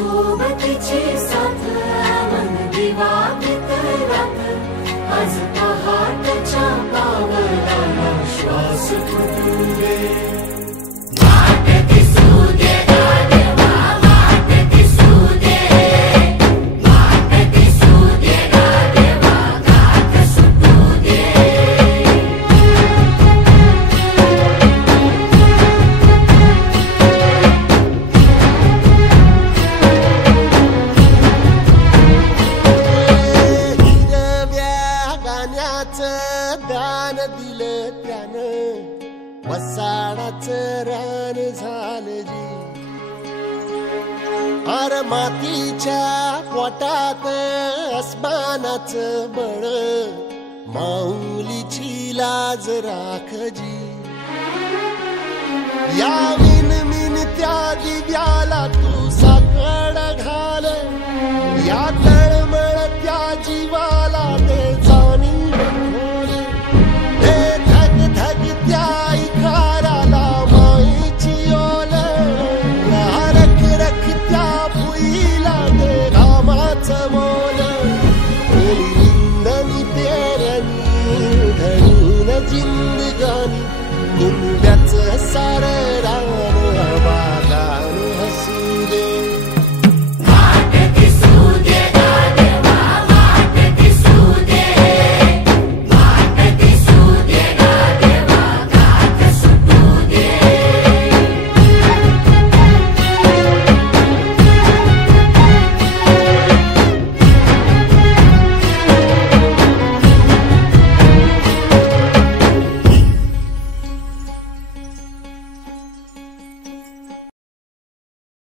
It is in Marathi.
सोबतीची साथ मन दिवाळीत रात आज पहाटच्या पावलाला श्वास फुटू दे वाट दिसू दे गाढवा वाट दिसू दे वाट दिसू दे गाढवा गाठ सुटू दे दान दिलं त्यानं वसाडाचं रान झालं जी अर मातीच्या पोटात अस्मानाचं बळ माऊलीची लाज राख जी या विनमिन त्या दिव्याला तू साकड घाल या तळ